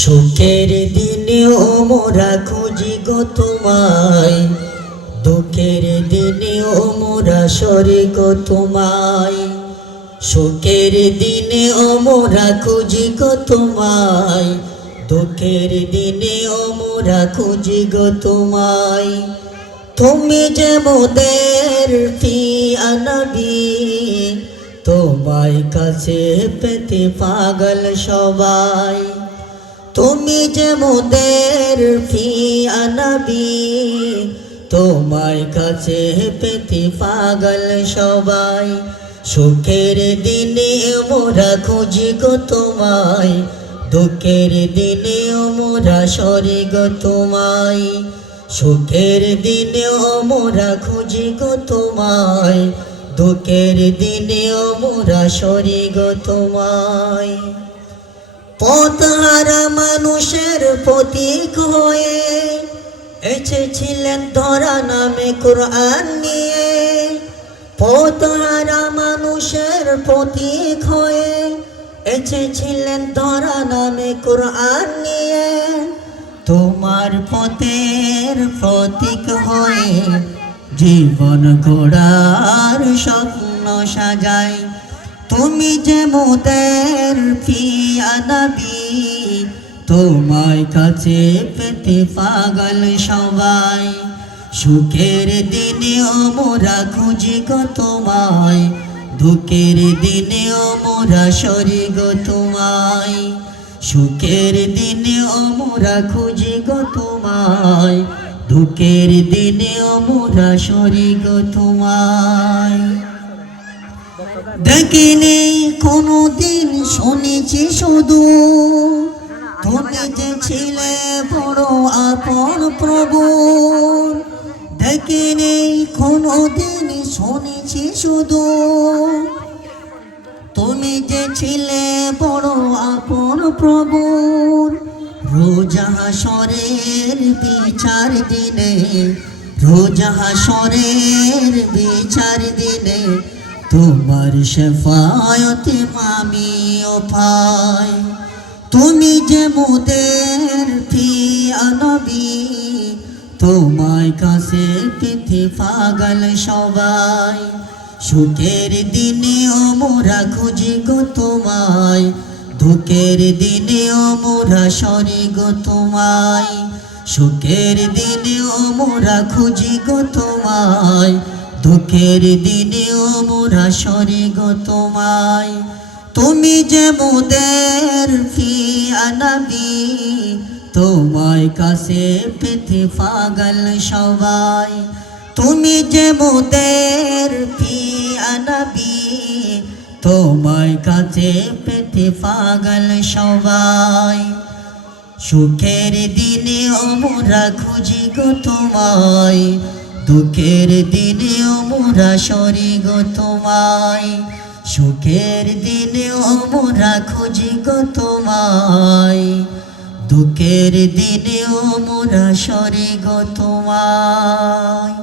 সুখের দিনেও মোরা খুঁজি গো তোমায়, দুঃখের দিনেও মোরা সরি গো তোমায়। সুখের দিনেও মোরা খুঁজি গো তোমায়, দুঃখের দিনেও মোরা খুঁজি গো তোমায়। তুমি যে মোদের প্রিয় নবী, তোমায় কাছে পেতে পাগল সবাই। তুমি যে মোদের প্রিয় নবী, তোমায় কাছে পেতে পাগল সবাই। সুখের দিনে মোরা খুঁজি গো তোমায়, দুঃখের দিনে মোরা সরি গো তোমায়। সুখের দিনেও মোরা খুঁজি গো তোমায়, দুঃখের দিনেও মোরা সরি গো তোমায়। পথহারা মানুষের প্রতীক হয়ে এসেছিলেন ধরা নামে কোরআন নিয়ে। পথহারা মানুষের প্রতীক হয়ে এসেছিলেন ধরা নামে কোরআন নিয়ে। তোমার পথের প্রতীক হয়ে জীবন গড়ার স্বপ্ন সাজাই। তুমি যে মোদের প্রিয় নবী, তোমায় কাছে পেতে পাগল সবাই। সুখের দিনেও মোরা খুঁজি গো তোমায়, দুঃখের দিনেও মোরা সরি গো তোমায়। সুখের দিনেও মোরা খুঁজি গো তোমায়, দুঃখের দিনেও মোরা সরি গো তোমায়। দেখিনি কোনদিন, শুনেছি শুধু তুমি যে ছিলে বড় আপন প্রভু। দেখিনি কোনদিন, শুনেছি শুধু তুমি যে ছিলে বড় আপন প্রভু। রোজ হাসরের বিচার দিনে, রোজ হাসরের বিচার দিনে তোমার শেফায়াতে আমিও পাই। তুমি যে মোদের প্রিয় নবী, তোমায় কাছে পেতে পাগল সবাই। সুখের দিনেও মোরা খুঁজি গো তোমায়, দুঃখের দিনেও মোরা সরি গো তোমায়। সুখের দিনেও মোরা খুঁজি গো তোমায়, দুঃখের দিনেও মোরা সরি গো তোমায়। তুমি যে মোদের প্রিয় নবী, তোমায় কাছে পেতে পাগল সবাই। তুমি যে মোদের প্রিয় নবী, তোমায় কাছে পেতে পাগল সবাই। সুখের দিনেও মোরা খুঁজি গো তোমায়, দুঃখের দিনেও মোরা সরি গো তোমায়। সুখের দিনেও মোরা খুঁজি গো তোমায়, দুঃখের দিনেও মোরা সরি গো তোমায়।